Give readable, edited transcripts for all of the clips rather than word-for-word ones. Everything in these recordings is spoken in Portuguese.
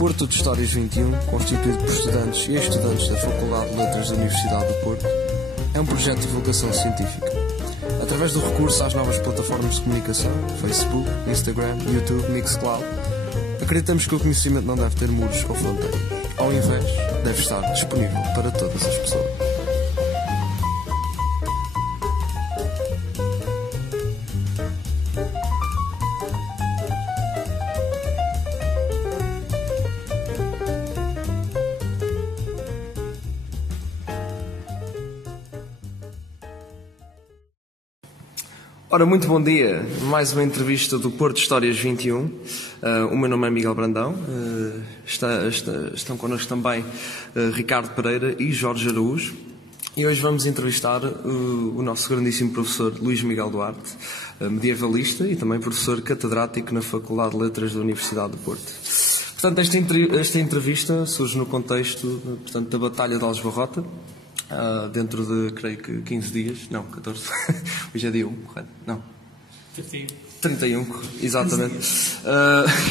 Porto de Histórias 21, constituído por estudantes e estudantes da Faculdade de Letras da Universidade do Porto, é um projeto de divulgação científica. Através do recurso às novas plataformas de comunicação, Facebook, Instagram, YouTube, Mixcloud, acreditamos que o conhecimento não deve ter muros ou fronteiras. Ao invés, deve estar disponível para todas as pessoas. Ora, muito bom dia. Mais uma entrevista do Porto de Histórias 21. O meu nome é Miguel Brandão. Estão connosco também Ricardo Pereira e Jorge Araújo. E hoje vamos entrevistar o nosso grandíssimo professor Luís Miguel Duarte, medievalista e também professor catedrático na Faculdade de Letras da Universidade do Porto. Portanto, esta entrevista surge no contexto, da Batalha de Aljubarrota, dentro de, creio que 15 dias, não, 14, hoje é dia 1, correto? Não. 31, exatamente.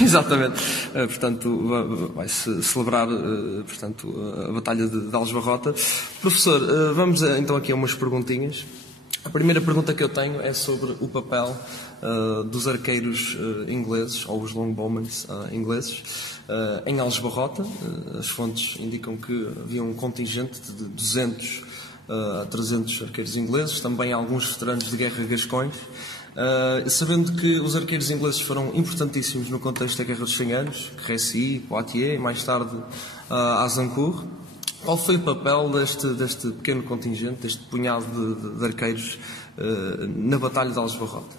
Exatamente. Portanto, vai-se celebrar a Batalha de Aljubarrota. Professor, vamos então aqui a umas perguntinhas. A primeira pergunta que eu tenho é sobre o papel dos arqueiros ingleses, ou os longbowmen ingleses, em Aljubarrota. As fontes indicam que havia um contingente de 200 a 300 arqueiros ingleses, também alguns veteranos de guerra gascões. Sabendo que os arqueiros ingleses foram importantíssimos no contexto da Guerra dos 100 Anos, Crécy, Poitiers e mais tarde Azincourt, qual foi o papel deste pequeno contingente, deste punhado de arqueiros na Batalha de Aljubarrota?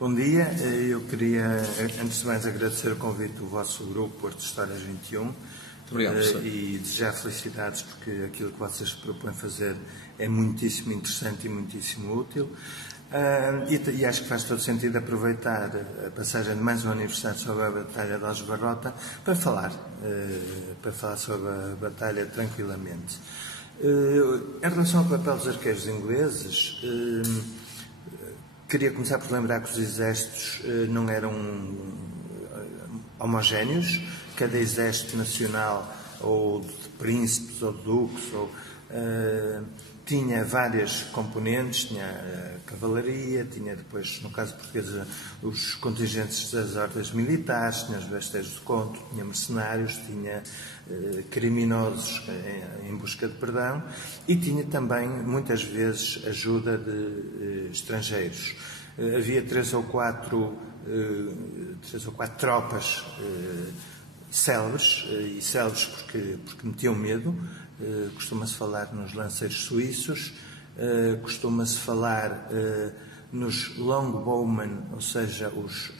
Bom dia, eu queria, antes de mais, agradecer o convite do vosso grupo Porto de Histórias 21. Obrigado, e desejar felicidades, porque aquilo que vocês propõem fazer é muitíssimo interessante e muitíssimo útil. E acho que faz todo sentido aproveitar a passagem de mais uma universidade sobre a Batalha de Aljubarrota para falar sobre a Batalha tranquilamente. Em relação ao papel dos arqueiros ingleses, queria começar por lembrar que os exércitos não eram homogéneos. Cada exército nacional, ou de príncipes, ou de duques, tinha várias componentes, tinha a cavalaria, tinha depois, no caso português, os contingentes das ordens militares, tinha os besteiros de conto, tinha mercenários, tinha criminosos em busca de perdão e tinha também, muitas vezes, ajuda de estrangeiros. Havia três ou quatro tropas célebres, e célebres porque metiam medo. Costuma-se falar nos lanceiros suíços, costuma-se falar nos longbowmen, ou seja, os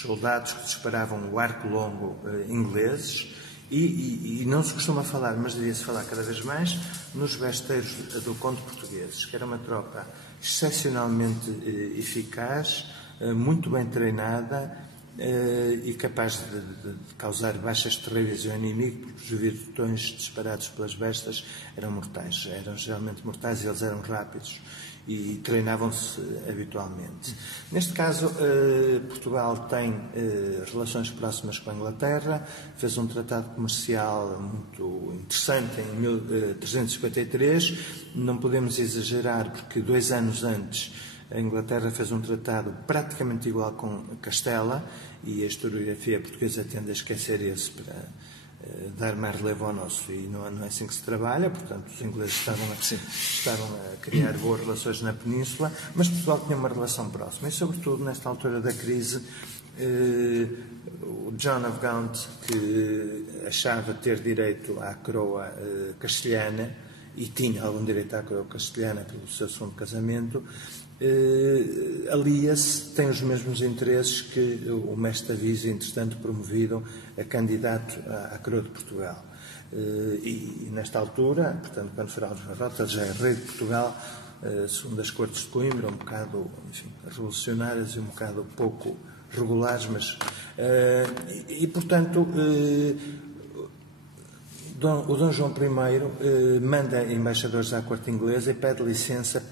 soldados que disparavam o arco longo ingleses, e não se costuma falar, mas devia-se falar cada vez mais, nos besteiros do conde portugueses, que era uma tropa excepcionalmente eficaz, muito bem treinada, e capaz de causar baixas terríveis ao inimigo, porque os virtões disparados pelas bestas eram mortais, eram geralmente mortais, e eles eram rápidos e treinavam-se habitualmente. Neste caso, Portugal tem relações próximas com a Inglaterra, fez um tratado comercial muito interessante em 1353, não podemos exagerar porque 2 anos antes a Inglaterra fez um tratado praticamente igual com Castela, e a historiografia portuguesa tende a esquecer esse para dar mais relevo ao nosso, e não é assim que se trabalha. Portanto, os ingleses estavam a criar boas relações na Península, mas Portugal tinha uma relação próxima, e sobretudo nesta altura da crise, o John of Gaunt, que achava ter direito à coroa castelhana, e tinha algum direito à coroa castelhana pelo seu segundo casamento, alia-se, tem os mesmos interesses que o mestre Avisa, entretanto promovido a candidato à coroa de Portugal. E nesta altura, portanto, quando for Aljubarrota, já é rei de Portugal, segundo as Cortes de Coimbra, um bocado, enfim, revolucionárias e um bocado pouco regulares, mas... portanto... O Dom João I manda embaixadores à corte inglesa e pede licença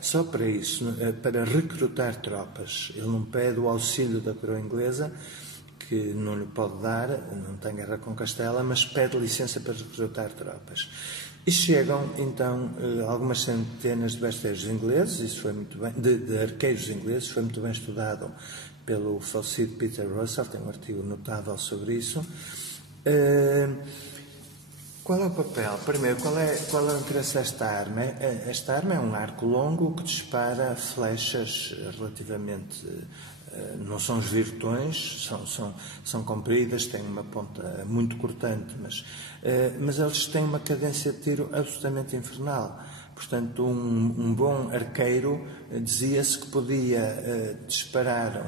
só para isso, para recrutar tropas. Ele não pede o auxílio da coroa inglesa, que não lhe pode dar, não tem guerra com Castela, mas pede licença para recrutar tropas. E chegam, então, algumas centenas de besteiros ingleses, isso foi muito bem, de arqueiros ingleses, foi muito bem estudado pelo falecido Peter Russell, tem um artigo notável sobre isso. Qual é o papel? Primeiro, qual é o interesse desta arma? Esta arma é um arco longo que dispara flechas relativamente... não são os virtões, são compridas, têm uma ponta muito cortante, mas eles têm uma cadência de tiro absolutamente infernal. Portanto, um bom arqueiro dizia-se que podia disparar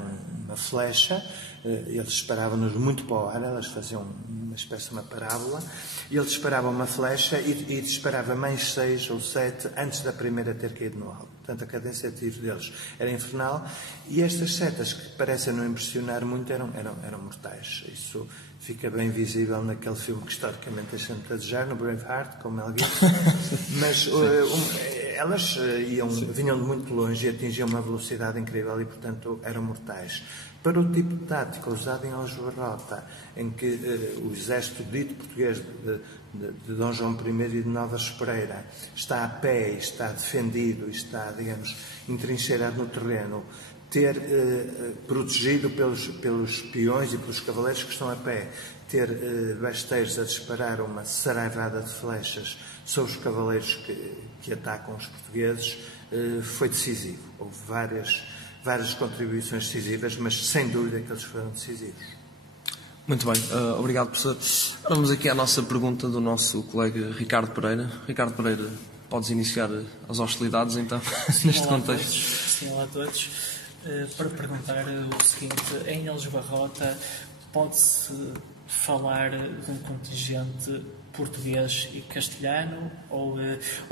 uma flecha, eles disparavam-nos muito para o ar, elas faziam uma espécie de uma parábola, e ele disparava uma flecha e disparava mais 6 ou 7 antes da primeira ter caído no alvo. Portanto, a cadência de tiro deles era infernal, e estas setas, que parecem não impressionar muito, eram mortais. Isso fica bem visível naquele filme que historicamente deixa muito a desejar, no Braveheart, com Mel Gibson. Mas elas vinham de muito longe e atingiam uma velocidade incrível e, portanto, eram mortais. Para o tipo de tática usado em Aljubarrota, em que o exército dito português de Dom João I e de Novas Pereira está a pé e está defendido e está, digamos, entrincheirado no terreno, ter protegido pelos peões e pelos cavaleiros que estão a pé, ter besteiros a disparar uma saraivada de flechas sobre os cavaleiros que atacam os portugueses, foi decisivo. Houve várias contribuições decisivas, mas sem dúvida que eles foram decisivos. Muito bem, obrigado, professor. Vamos aqui à nossa pergunta do nosso colega Ricardo Pereira. Ricardo Pereira, podes iniciar as hostilidades, então, neste contexto. Sim, olá a todos. Para perguntar o seguinte, em Aljubarrota pode-se falar de um contingente português e castelhano ou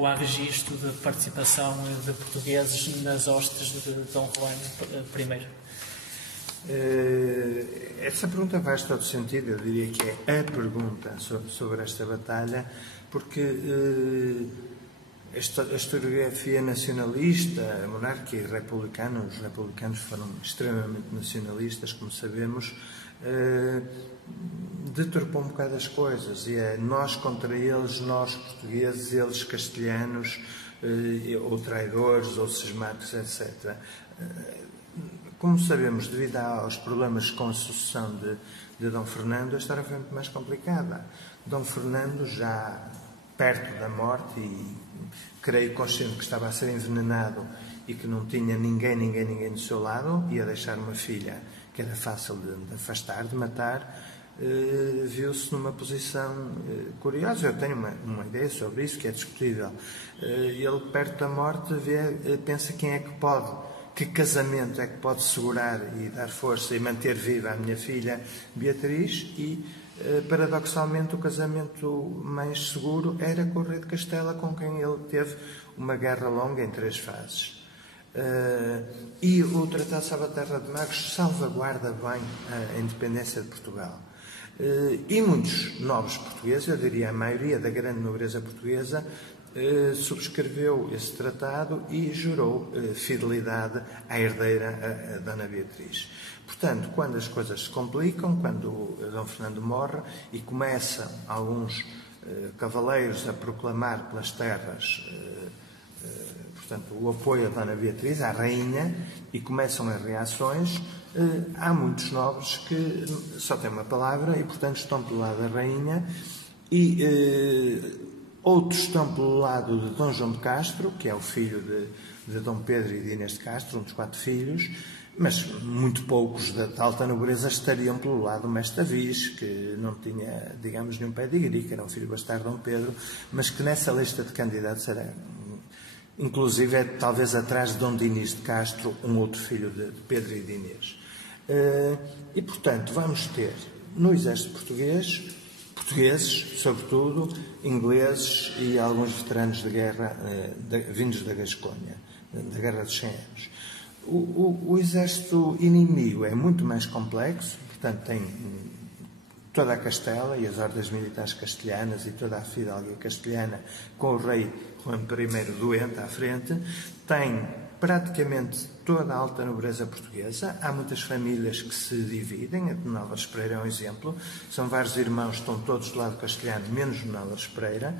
há registro de participação de portugueses nas hostes de Dom Juan I? Essa pergunta faz todo sentido. Eu diria que é a pergunta sobre esta batalha, porque a historiografia nacionalista, a monarquia republicana, os republicanos foram extremamente nacionalistas, como sabemos, deturpou um bocado as coisas, e é nós contra eles, nós portugueses, eles castelhanos, ou traidores, ou cismáticos, etc. Como sabemos, devido aos problemas com a sucessão de Dom Fernando, a história foi muito mais complicada. Dom Fernando, já perto da morte, e creio consciente que estava a ser envenenado e que não tinha ninguém do seu lado, ia deixar uma filha que era fácil de afastar, de matar, viu-se numa posição curiosa. Eu tenho uma ideia sobre isso, que é discutível. Ele, perto da morte, pensa quem é que pode, que casamento é que pode segurar e dar força e manter viva a minha filha Beatriz, e paradoxalmente o casamento mais seguro era com o rei de Castela, com quem ele teve uma guerra longa em 3 fases. E o Tratado de Salvaterra de Magos salvaguarda bem a independência de Portugal. E muitos nobres portugueses, eu diria a maioria da grande nobreza portuguesa, subscreveu esse tratado e jurou fidelidade à herdeira, a Dona Beatriz. Portanto, quando as coisas se complicam, quando Dom Fernando morre e começam alguns cavaleiros a proclamar pelas terras, portanto, o apoio a Dona Beatriz, à rainha, e começam as reações, há muitos nobres que só têm uma palavra e, portanto, estão pelo lado da rainha, e outros estão pelo lado de Dom João de Castro, que é o filho de Dom Pedro e de Inês de Castro, um dos 4 filhos, mas muito poucos da alta nobreza estariam pelo lado do mestre Davis, que não tinha, digamos, nenhum pedigree, que era um filho bastardo de Dom Pedro, mas que nessa lista de candidatos era, inclusive, talvez atrás de Dom Dinis de Castro, um outro filho de Pedro e de Inês. E, portanto, vamos ter no exército portugueses, sobretudo, ingleses e alguns veteranos de guerra vindos da Gasconha, da Guerra dos 100 Anos. O exército inimigo é muito mais complexo, portanto, tem toda a Castela e as ordens militares castelhanas e toda a fidalguia castelhana, com o rei Juan I doente à frente, tem praticamente toda a alta nobreza portuguesa. Há muitas famílias que se dividem, a de Álvares Pereira é um exemplo, são vários irmãos, estão todos do lado castelhano, menos no Álvares Pereira,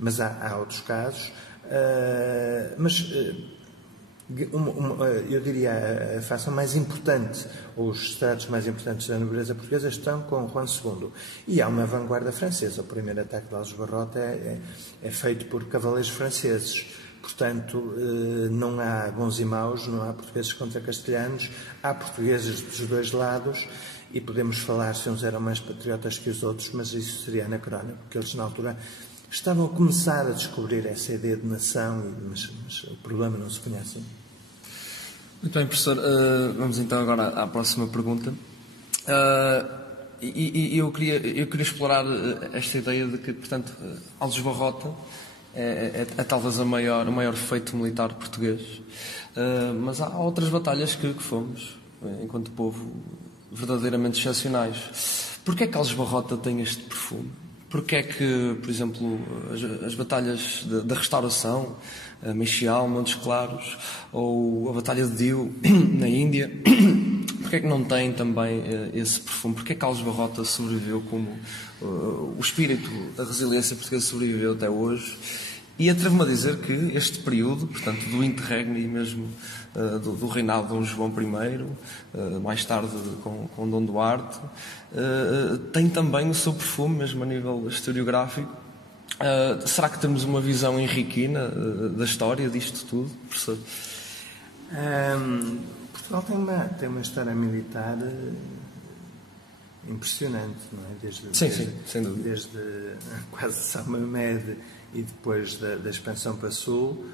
mas há outros casos. Eu diria a facção mais importante, os estratos mais importantes da nobreza portuguesa estão com Juan II. E há uma vanguarda francesa. O primeiro ataque de Aljubarrota é feito por cavaleiros franceses. Portanto, não há bons e maus, não há portugueses contra castelhanos, há portugueses dos dois lados e podemos falar se uns eram mais patriotas que os outros, mas isso seria anacrónico, porque eles na altura estavam a começar a descobrir essa ideia de nação, mas o problema não se punha assim. Muito bem, professor. Vamos então agora à próxima pergunta. Eu queria explorar esta ideia de que, portanto, Aljubarrota é talvez o maior feito militar português, mas há outras batalhas que fomos, enquanto povo, verdadeiramente excepcionais. Porquê é que Aljubarrota tem este perfume? Porquê é que, por exemplo, as batalhas da Restauração, Mexial, Montes Claros, ou a Batalha de Diu, na Índia, porquê é que não tem também esse perfume? Porquê é que Aljubarrota sobreviveu como o espírito da resiliência portuguesa sobreviveu até hoje? E atrevo-me a dizer que este período, portanto, do interregno e mesmo do reinado de Dom João I, mais tarde com Dom Duarte, tem também o seu perfume, mesmo a nível historiográfico. Será que temos uma visão henriquina da história disto tudo, professor? Portugal tem uma história militar impressionante, não é? Sim, sem dúvida. Desde quase São Mamed e depois da expansão para Sul,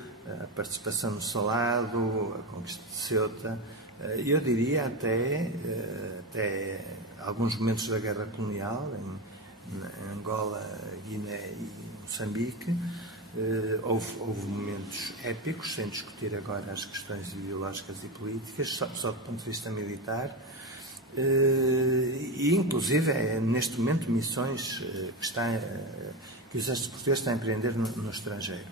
a participação no Salado, a conquista de Ceuta, eu diria até alguns momentos da guerra colonial, em Angola, Guiné e Moçambique. Houve momentos épicos, sem discutir agora as questões ideológicas e políticas, só do ponto de vista militar. E inclusive neste momento missões que o exército português está a empreender no estrangeiro.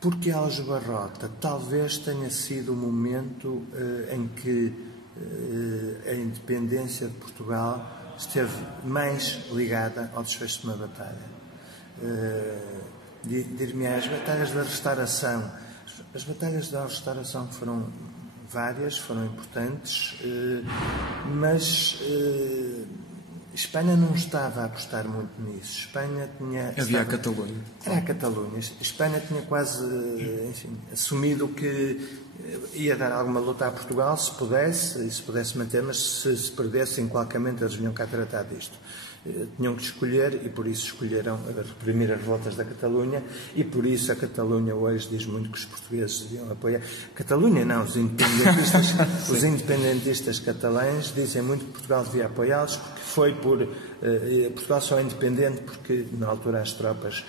Porque Aljubarrota talvez tenha sido o momento em que a independência de Portugal esteve mais ligada ao desfecho de uma batalha. Dir-me as batalhas da Restauração. As batalhas da Restauração foram várias, foram importantes, mas Espanha não estava a apostar muito nisso. Espanha havia a Catalunha. Era a Catalunha. Espanha tinha quase, assumido que ia dar alguma luta a Portugal, se pudesse manter, mas se perdesse, inqualquamente eles vinham cá tratar disto. Tinham que escolher e por isso escolheram reprimir as revoltas da Catalunha e por isso a Catalunha hoje diz muito que os portugueses deviam apoiar. Catalunha não, os independentistas catalães dizem muito que Portugal devia apoiá-los porque Portugal só é independente porque na altura as tropas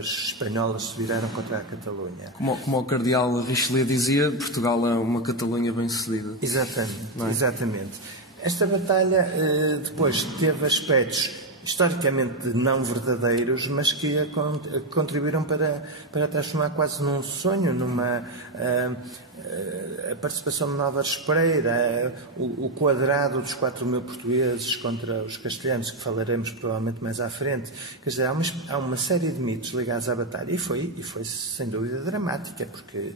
espanholas se viraram contra a Catalunha. Como o cardeal Richelieu dizia, Portugal é uma Catalunha bem-sucedida. Exatamente. Esta batalha depois teve aspectos historicamente não verdadeiros, mas que contribuíram para transformar quase num sonho, a participação de Álvares Pereira, o quadrado dos 4.000 portugueses contra os castelhanos, que falaremos provavelmente mais à frente. Quer dizer, há uma série de mitos ligados à batalha e foi sem dúvida dramática, porque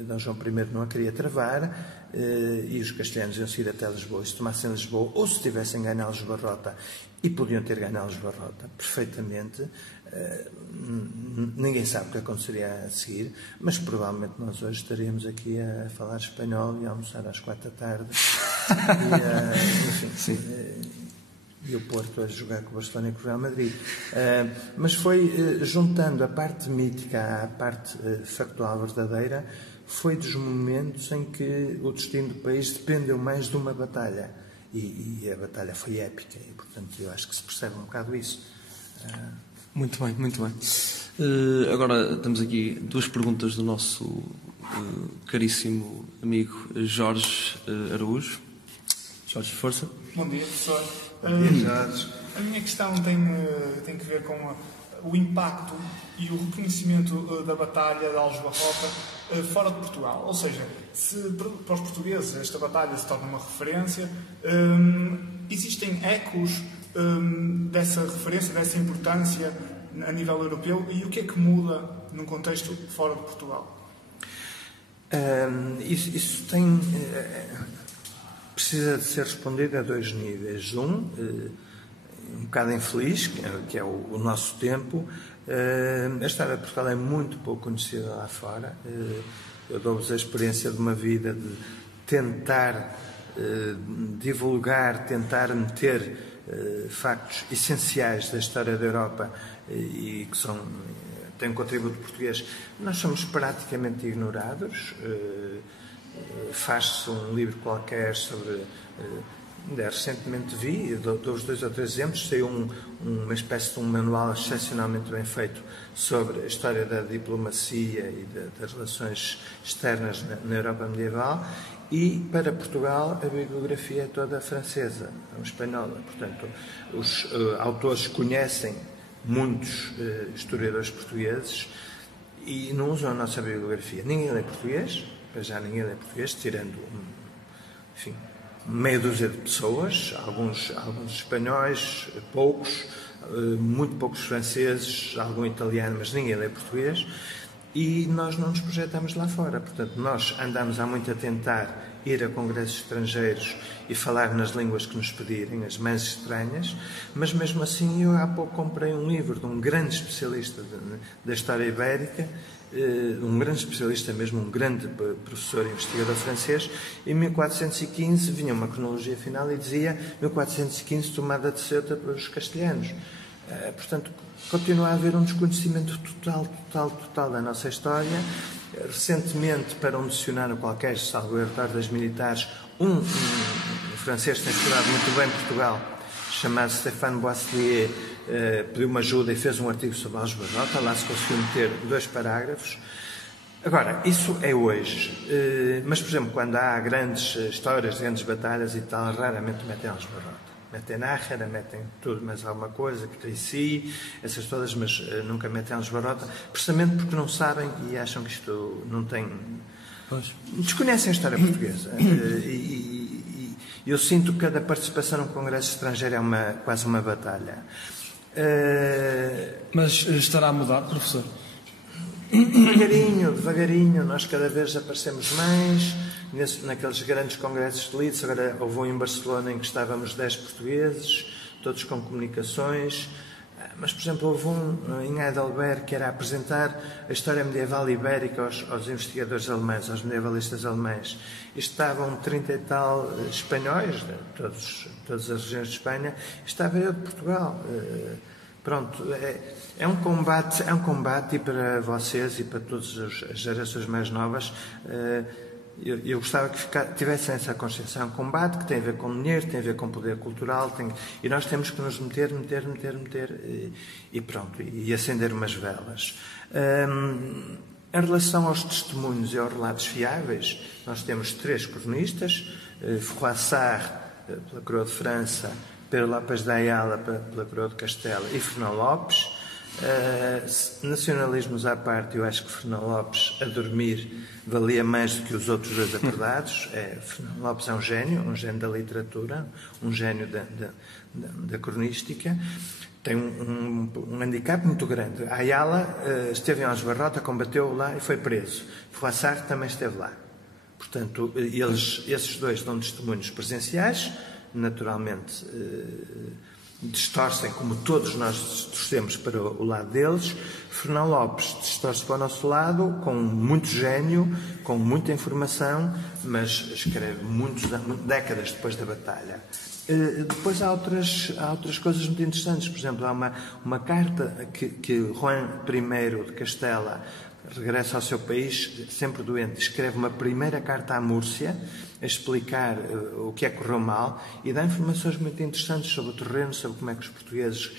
Dom João I não a queria travar e os castelhanos iam sair até Lisboa. E se tomassem Lisboa, ou se tivessem ganho Aljubarrota, e podiam ter ganho Aljubarrota perfeitamente, ninguém sabe o que aconteceria a seguir, mas provavelmente nós hoje estaríamos aqui a falar espanhol e a almoçar às 4 da tarde e o Porto a jogar com o Barcelona e com o Real Madrid. Mas foi juntando a parte mítica à parte factual verdadeira, foi dos momentos em que o destino do país dependeu mais de uma batalha e a batalha foi épica e portanto eu acho que se percebe um bocado isso. Muito bem. Agora temos aqui duas perguntas do nosso caríssimo amigo Jorge Araújo. Jorge, força. Bom dia, professor. Bom dia, Jorge. A minha questão tem que ver com o impacto e o reconhecimento da Batalha de Aljubarrota fora de Portugal. Ou seja, se para os portugueses esta batalha se torna uma referência, existem ecos dessa referência, dessa importância a nível europeu, e o que é que muda num contexto fora de Portugal? Isso tem... precisa de ser respondido a dois níveis. Um bocado infeliz, que é o nosso tempo. A história de Portugal é muito pouco conhecida lá fora. Eu dou-vos a experiência de uma vida de tentar divulgar, tentar meter factos essenciais da história da Europa e que têm um contributo português. Nós somos praticamente ignorados. Faz-se um livro qualquer sobre... recentemente vi, dou-vos 2 ou 3 exemplos, saiu uma espécie de um manual excepcionalmente bem feito sobre a história da diplomacia e das relações externas na Europa medieval, e para Portugal a bibliografia é toda francesa, ou espanhola. Portanto, os autores conhecem muitos historiadores portugueses e não usam a nossa bibliografia. Ninguém lê português, já ninguém lê português, tirando, enfim, meia dúzia de pessoas, alguns espanhóis, poucos, muito poucos franceses, algum italiano, mas ninguém lê português, e nós não nos projetamos lá fora. Portanto, nós andamos há muito a tentar ir a congressos estrangeiros e falar nas línguas que nos pedirem, as mais estranhas, mas mesmo assim eu há pouco comprei um livro de um grande especialista da história ibérica, um grande especialista mesmo, um grande professor e investigador francês. Em 1415 vinha uma cronologia final e dizia 1415 tomada de Ceuta pelos castelhanos. Portanto, continua a haver um desconhecimento total da nossa história. Recentemente, para um dicionário qualquer, salvo erro das militares, um francês que tem estudado muito bem Portugal, chamado Stéphane Boisselier, pediu uma ajuda e fez um artigo sobre Aljubarrota. Lá se conseguiu meter 2 parágrafos. Agora, isso é hoje. Mas, por exemplo, quando há grandes histórias, grandes batalhas e tal, raramente metem Aljubarrota. Metem Nájera, metem tudo, mais alguma coisa, que tem si, essas todas, mas nunca metem Aljubarrota, precisamente porque não sabem e acham que isto não tem... Desconhecem a história portuguesa. E eu sinto que cada participação num congresso estrangeiro é quase uma batalha. Mas estará a mudar, professor? Devagarinho, nós cada vez aparecemos mais naqueles grandes congressos de elites. Agora houve um em Barcelona em que estávamos 10 portugueses, todos com comunicações, mas, por exemplo, houve um em Heidelberg que era apresentar a história medieval ibérica aos investigadores alemães, aos medievalistas alemães. E estavam 30 e tal espanhóis, todas as regiões de Espanha, e estava eu de Portugal. Pronto, é um combate, e para vocês e para todas as gerações mais novas, eu gostava que tivessem essa consciência. É um combate que tem a ver com dinheiro, tem a ver com poder cultural, e nós temos que nos meter e pronto, e acender umas velas. Em relação aos testemunhos e aos relatos fiáveis, nós temos 3 cronistas, Froissart, pela Coroa de França, Pedro Lopes de Ayala, pela Coroa de Castela, e Fernão Lopes. Nacionalismos à parte, eu acho que Fernão Lopes a dormir valia mais do que os outros 2 acordados. Fernão Lopes é um gênio da literatura, um gênio da cronística. Tem um handicap muito grande. Ayala esteve em Aljubarrota, combateu lá e foi preso. Froissart também esteve lá. Portanto, esses 2 dão testemunhos presenciais, naturalmente distorcem, como todos nós distorcemos para o lado deles. Fernão Lopes distorce para o nosso lado, com muito gênio, com muita informação, mas escreve décadas depois da batalha. Depois há outras coisas muito interessantes. Por exemplo, há uma carta que Juan I de Castela regressa ao seu país, sempre doente, escreve uma primeira carta à Múrcia a explicar o que é que correu mal e dá informações muito interessantes sobre o terreno, sobre como é que os portugueses...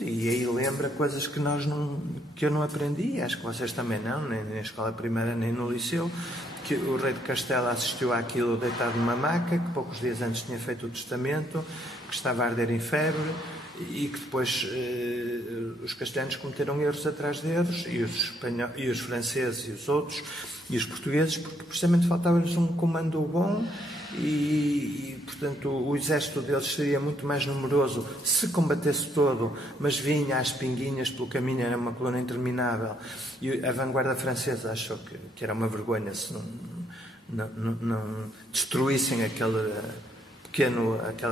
E aí lembra coisas que eu não aprendi, acho que vocês também não, nem na escola primária nem no liceu, que o rei de Castela assistiu àquilo deitado numa maca, que poucos dias antes tinha feito o testamento, que estava a arder em febre, e que depois os castelhanos cometeram erros atrás de erros, e os franceses e os outros, e os portugueses, porque precisamente faltava-lhes um comando bom e, portanto, o exército deles seria muito mais numeroso se combatesse todo, mas vinha às pinguinhas pelo caminho, era uma coluna interminável, e a vanguarda francesa achou que era uma vergonha se não destruíssem aquela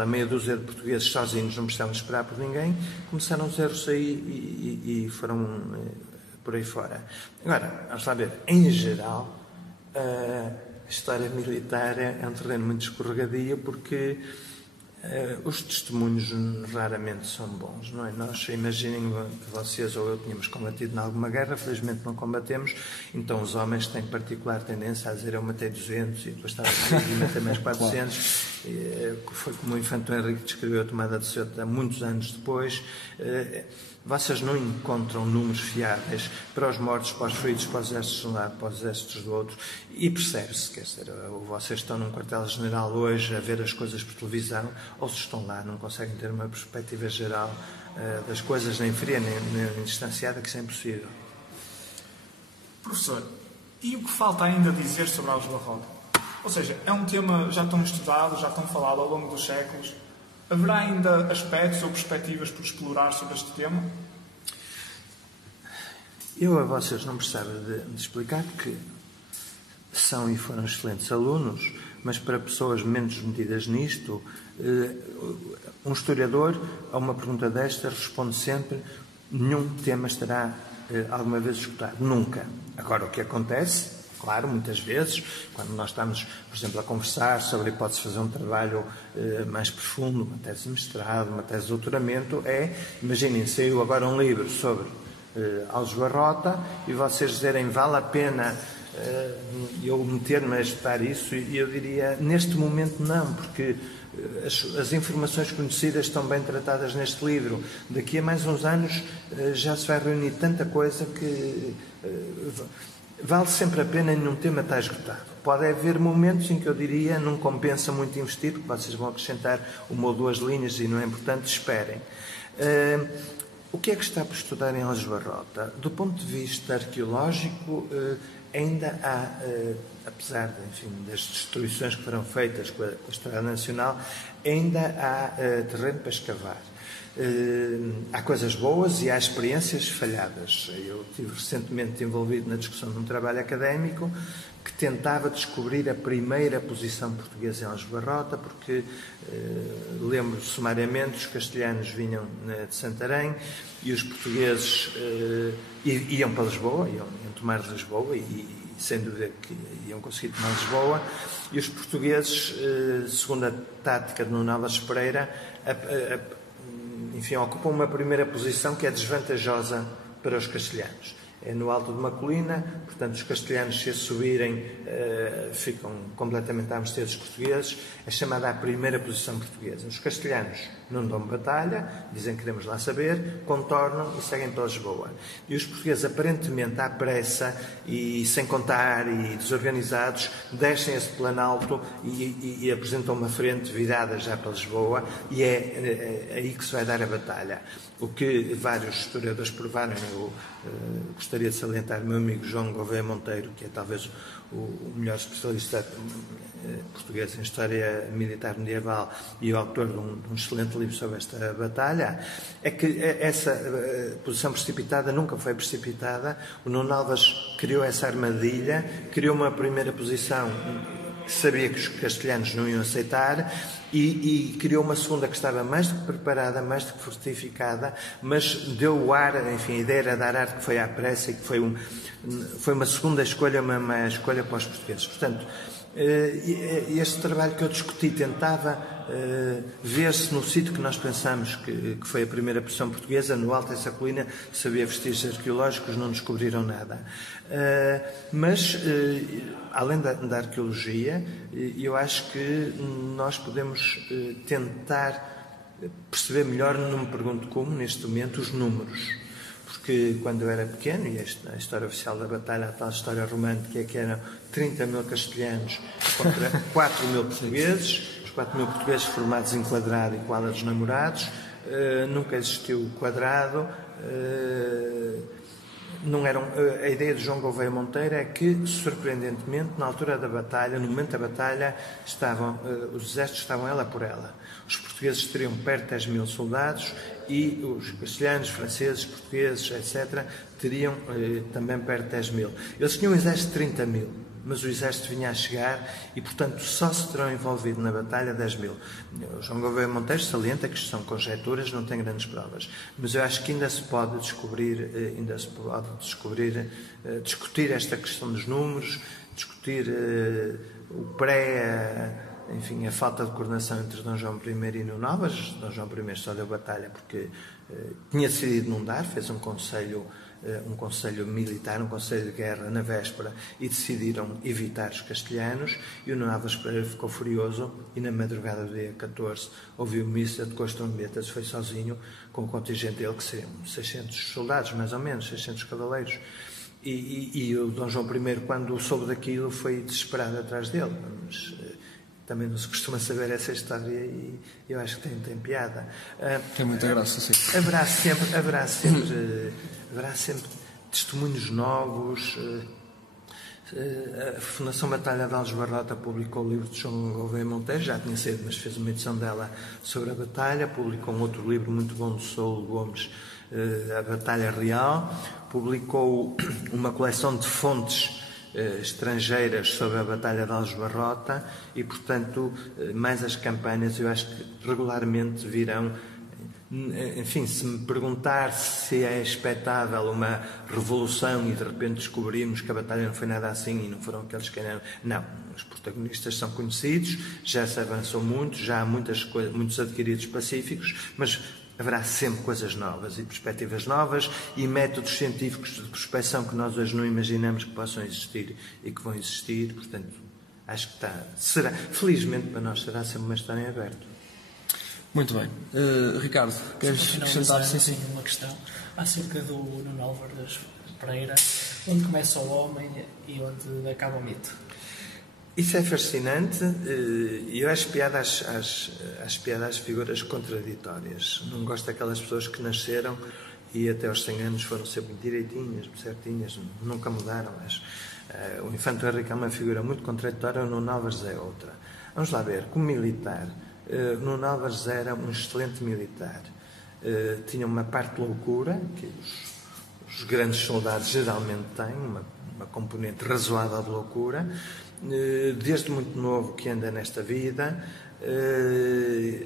meia dúzia de portugueses sozinhos, não precisavam esperar por ninguém. Começaram os erros aí e foram por aí fora. Agora, vamos lá ver, em geral, a história militar é um terreno muito escorregadio, porque os testemunhos raramente são bons, não é? Nós, imaginem que vocês ou eu tínhamos combatido em alguma guerra, felizmente não combatemos, então os homens têm particular tendência a dizer eu matei 200 e depois estava e matei mais 400. Foi como o Infante Henrique descreveu a tomada de Ceuta muitos anos depois. Vocês não encontram números fiáveis para os mortos, para os feridos, para os exércitos de um lado, para os exércitos do outro, e percebe-se, quer dizer, ou vocês estão num quartel-general hoje a ver as coisas por televisão, ou se estão lá não conseguem ter uma perspectiva geral das coisas, nem fria, nem distanciada, que isso é impossível. Professor, e o que falta ainda dizer sobre Alves Barrota? Ou seja, é um tema já tão estudado, já tão falado ao longo dos séculos. Haverá ainda aspectos ou perspectivas por explorar sobre este tema? Eu a vocês não precisava de explicar, porque são e foram excelentes alunos, mas para pessoas menos metidas nisto, um historiador a uma pergunta desta responde sempre: nenhum tema estará alguma vez esgotado. Nunca. Agora, o que acontece? Claro, muitas vezes, quando nós estamos, por exemplo, a conversar sobre a hipótese de fazer um trabalho mais profundo, uma tese de mestrado, uma tese de doutoramento, imaginem, saiu agora um livro sobre Alves Barrota e vocês dizerem vale a pena eu meter-me a estudar isso, e eu diria, neste momento não, porque as informações conhecidas estão bem tratadas neste livro. Daqui a mais uns anos já se vai reunir tanta coisa que vale sempre a pena e nenhum tema está esgotado. Pode haver momentos em que eu diria não compensa muito investir, porque vocês vão acrescentar uma ou duas linhas e não é importante, esperem. O que é que está por estudar em Alves Barrota? Do ponto de vista arqueológico, ainda há, apesar das destruições que foram feitas com a História Nacional, ainda há terreno para escavar. Há coisas boas e há experiências falhadas. Eu estive recentemente envolvido na discussão de um trabalho académico que tentava descobrir a primeira posição portuguesa em Alves Barrota, porque lembro sumariamente, os castelhanos vinham de Santarém e os portugueses iam para Lisboa, iam tomar Lisboa e sem dúvida que iam conseguir tomar Lisboa, e os portugueses, segundo a tática de Nuno Álvares Pereira, ocupam uma primeira posição que é desvantajosa para os castelhanos. É no alto de uma colina, portanto os castelhanos, se a subirem, ficam completamente à mercê dos portugueses. É chamada a primeira posição portuguesa. Os castelhanos não dão batalha, dizem que queremos lá saber, contornam e seguem para Lisboa. E os portugueses, aparentemente à pressa e sem contar e desorganizados, descem esse planalto e apresentam uma frente virada já para Lisboa, e é aí que se vai dar a batalha. O que vários historiadores provaram, eu gostaria de salientar o meu amigo João Gouveia Monteiro, que é talvez o melhor especialista português em História Militar Medieval e o autor de um excelente livro sobre esta batalha, é que essa posição precipitada nunca foi precipitada. O Nuno Álvares criou essa armadilha, criou uma primeira posição que sabia que os castelhanos não iam aceitar, e criou uma segunda que estava mais do que preparada, mais do que fortificada, mas deu o ar, a ideia era dar ar que foi à pressa e que foi uma segunda escolha, uma escolha para os portugueses. Portanto, este trabalho que eu discuti tentava ver-se no sítio que nós pensamos que foi a primeira posição portuguesa, no alto dessa colina, se havia vestígios arqueológicos, não descobriram nada. Mas, além da arqueologia, eu acho que nós podemos tentar perceber melhor, não me pergunto como, neste momento, os números. Porque quando eu era pequeno, e a história oficial da batalha, a tal história romântica, é que eram 30 mil castelhanos contra 4 mil portugueses, os 4 mil portugueses formados em quadrado e quadra dos namorados, nunca existiu quadrado. Não eram, a ideia de João Gouveia Monteiro é que, surpreendentemente, na altura da batalha, no momento da batalha, os exércitos estavam ela por ela. Os portugueses teriam perto de 10 mil soldados e os castelhanos, franceses, portugueses, etc., teriam também perto de 10 mil. Eles tinham um exército de 30 mil, mas o exército vinha a chegar e, portanto, só se terão envolvido na batalha 10 mil. O João Gouveia Monteiro salienta que isto são conjecturas, não tem grandes provas, mas eu acho que ainda se pode discutir esta questão dos números, discutir o enfim, a falta de coordenação entre Dom João I e Nuno Alves. Dom João I só deu batalha porque tinha decidido não dar, fez um conselho militar, um conselho de guerra na véspera, e decidiram evitar os castelhanos, e o Nuno Álvares Pereira ficou furioso e na madrugada do dia 14 ouviu missa, tocou as trombetas, foi sozinho com o contingente dele, que seriam 600 soldados, mais ou menos, 600 cavaleiros. E o Dom João I, quando soube daquilo, foi desesperado atrás dele. Mas também não se costuma saber essa história e eu acho que tem piada. Tem muita graça, sim. Haverá sempre testemunhos novos. A Fundação Batalha de Aljubarrota publicou o livro de João Gouveia Monteiro, já tinha saído, mas fez uma edição dela sobre a batalha. Publicou um outro livro muito bom de Soulo Gomes, A Batalha Real. Publicou uma coleção de fontes estrangeiras sobre a Batalha de Aljubarrota e, portanto, mais as campanhas, eu acho que regularmente virão. Enfim, se me perguntar se é expectável uma revolução e de repente descobrimos que a batalha não foi nada assim e não foram aqueles que eram... Não, os protagonistas são conhecidos, já se avançou muito, já há muitos adquiridos pacíficos, mas haverá sempre coisas novas e perspectivas novas e métodos científicos de prospecção que nós hoje não imaginamos que possam existir e que vão existir. Portanto, acho que felizmente para nós será sempre uma história em aberto. Muito bem. Ricardo, queres acrescentar? Sim, uma questão acerca do Nuno Álvares Pereira, onde começa o homem e onde acaba o mito. Isso é fascinante e eu acho piada às figuras contraditórias. Não gosto daquelas pessoas que nasceram e até aos 100 anos foram sempre direitinhas, certinhas, nunca mudaram. Mas, o Infante Henrique é uma figura muito contraditória, o Nuno Álvares é outra. Vamos lá ver, como militar, Nuno Álvares era um excelente militar. Tinha uma parte de loucura, que os grandes soldados geralmente têm, uma componente razoável de loucura. Desde muito novo que anda nesta vida,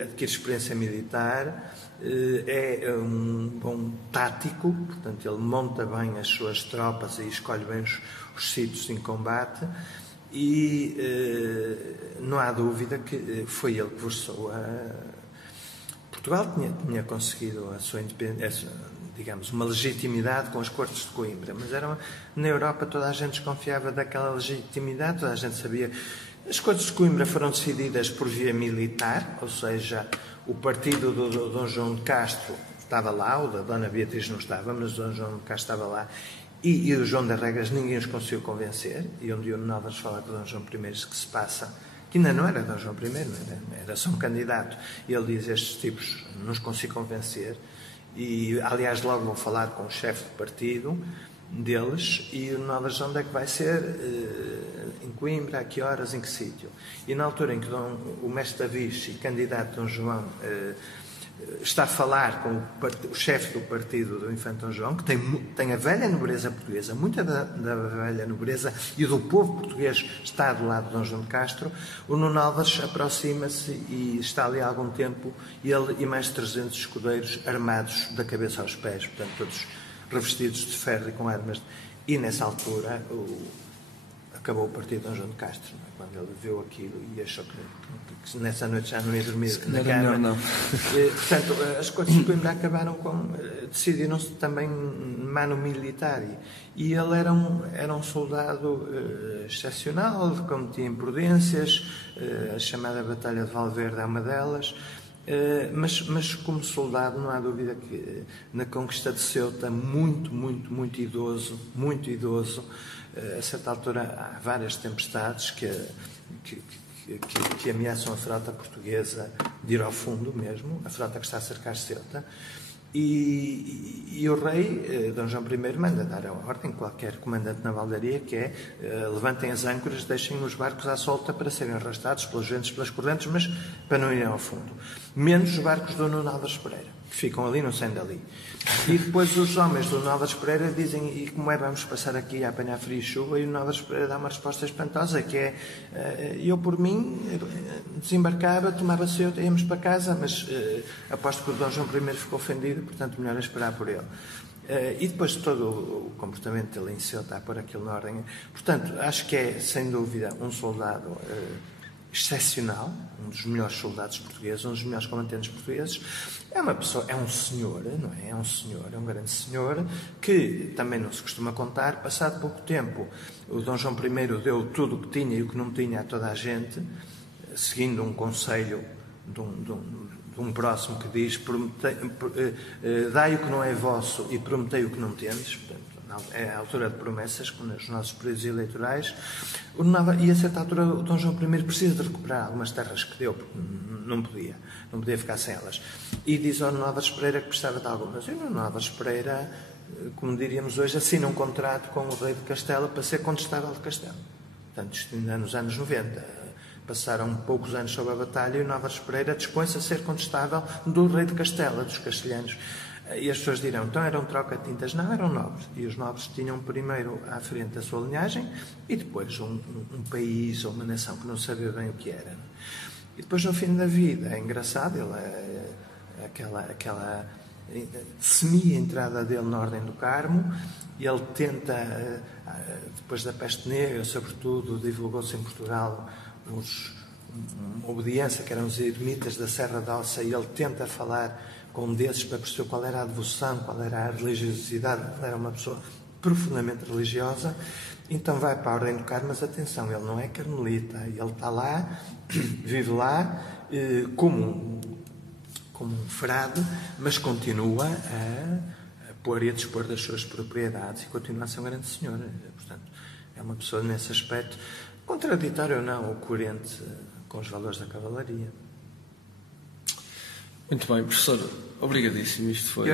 adquire experiência militar, é um bom tático, portanto ele monta bem as suas tropas e escolhe bem os sítios em combate e não há dúvida que foi ele que versou Portugal tinha conseguido a sua independência, digamos, uma legitimidade com as Cortes de Coimbra, mas na Europa toda a gente desconfiava daquela legitimidade, toda a gente sabia. As Cortes de Coimbra foram decididas por via militar, ou seja, o partido do Dom João de Castro estava lá, o da Dona Beatriz não estava, mas o Dom João de Castro estava lá, e o João das Regras ninguém os conseguiu convencer, e um dia o Nuno Álvares fala com o Dom João I, que se passa, que ainda não era Dom João I, era só um candidato, e ele diz, estes tipos não os consigo convencer, e aliás logo vou falar com o chefe do partido deles e o Nuno Álvares onde é que vai ser, em Coimbra, a que horas, em que sítio. E na altura em que o mestre Davis e candidato Dom João está a falar com o chefe do partido do Infante Dom João, que tem a velha nobreza portuguesa, muita da velha nobreza e do povo português está do lado de Dom João de Castro, o Nuno Álvares aproxima-se e está ali há algum tempo, ele e mais 300 escudeiros armados da cabeça aos pés, portanto todos revestidos de ferro e com armas. E nessa altura acabou o partido de Dom João de Castro, quando ele viu aquilo e achou que nessa noite já não ia dormir na cama. Não. Portanto, as Cortes de Coimbra acabaram decidiram-se também mano militar e ele era um soldado excepcional, cometia imprudências, a chamada Batalha de Valverde é uma delas. Mas como soldado não há dúvida que na conquista de Ceuta muito idoso, a certa altura há várias tempestades que que ameaçam a frota portuguesa de ir ao fundo mesmo, a frota que está a cercar Ceuta. E o rei, Dom João I, manda dar a ordem, qualquer comandante naval daria, que é levantem as âncoras, deixem os barcos à solta para serem arrastados pelos ventos, pelas correntes, mas para não irem ao fundo. Menos os barcos do Nuno Álvares Pereira, que ficam ali, não saem dali. E depois os homens do Nuno Álvares Pereira dizem, e como é, vamos passar aqui a apanhar frio e chuva, e o Nuno Álvares Pereira dá uma resposta espantosa, que é, eu por mim desembarcava, tomava Ceuta, íamos para casa, mas aposto que o Dom João I ficou ofendido, portanto melhor é esperar por ele. E depois de todo o comportamento dele em Ceuta, a pôr aquilo na ordem. Portanto, acho que é, sem dúvida, um soldado excepcional, um dos melhores soldados portugueses, um dos melhores combatentes portugueses. É uma pessoa, é um senhor, não é? É um senhor, é um grande senhor, que também não se costuma contar. Passado pouco tempo, o Dom João I deu tudo o que tinha e o que não tinha a toda a gente, seguindo um conselho de um próximo que diz, dai o que não é vosso e prometei o que não tendes. Portanto, é a altura de promessas, nos nossos períodos eleitorais. E a certa altura o Dom João I precisa de recuperar algumas terras que deu, porque não podia ficar sem elas. E diz ao Nuno Álvares Pereira que precisava de algumas. E o Nuno Álvares Pereira, como diríamos hoje, assina um contrato com o rei de Castela para ser condestável de Castela. Portanto, isto ainda nos anos 90. Passaram poucos anos sob a batalha e o Nuno Álvares Pereira dispõe-se a ser condestável do rei de Castela, dos castelhanos. E as pessoas dirão, então eram troca-tintas? Não, eram nobres. E os nobres tinham primeiro à frente a sua linhagem e depois um país ou uma nação que não sabia bem o que era. E depois, no fim da vida, é engraçado, aquela semi-entrada dele na Ordem do Carmo, e ele tenta, depois da peste negra, sobretudo, divulgou-se em Portugal uma obediência, que eram os eremitas da Serra da Alça, e ele tenta falar com um desses para perceber qual era a devoção, qual era a religiosidade. Ele era uma pessoa profundamente religiosa, então vai para a Ordem do Carmo, mas atenção, ele não é carmelita, ele está lá, vive lá como um frade, mas continua a pôr e a dispor das suas propriedades e continua a ser um grande senhor. Portanto, é uma pessoa nesse aspecto, contraditório ou não, ou coerente com os valores da cavalaria. Muito bem, professor, obrigadíssimo. Isto foi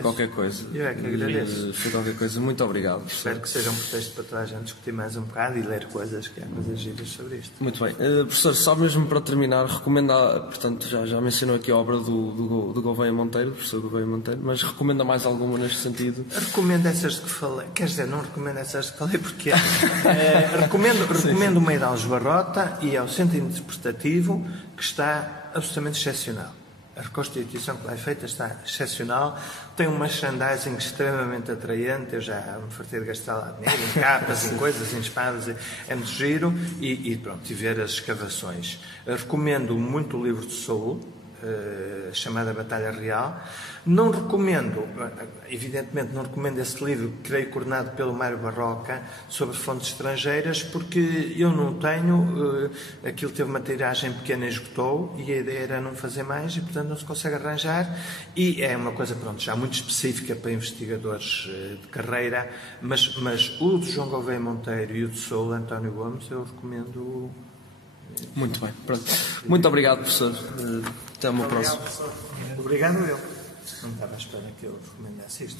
qualquer coisa. Eu é que agradeço. Foi qualquer coisa. Muito obrigado, professor. Espero que seja um pretexto para toda a gente discutir mais um bocado e ler coisas, que há coisas giras sobre isto. Muito bem. Professor, só mesmo para terminar, recomenda, portanto, já mencionou aqui a obra do Gouveia Monteiro, do professor Gouveia Monteiro, mas recomenda mais alguma neste sentido? Recomendo essas de que falei. Quer dizer, não recomendo essas de que falei porque recomendo o Meirelles Barrota e ao Centro Interpretativo, que está absolutamente excepcional. A reconstituição que lá é feita está excepcional, tem um merchandising extremamente atraente, eu já me fartei de gastar lá dinheiro, em capas, em coisas, em espadas, é muito giro, e pronto, e ver as escavações. Recomendo muito o livro de Soul, chamada Batalha Real. Não recomendo, evidentemente não recomendo esse livro, creio coordenado pelo Mário Barroca, sobre fontes estrangeiras, porque eu não tenho, aquilo teve uma tiragem pequena e esgotou, e a ideia era não fazer mais, e portanto não se consegue arranjar, e é uma coisa, pronto, já muito específica para investigadores de carreira, mas o de João Gouveia Monteiro e o de Soul, António Gomes, eu recomendo. Muito bem, pronto. Muito obrigado, professor. Até uma próxima. Obrigado eu. Não estava à espera que eu recomendasse isto.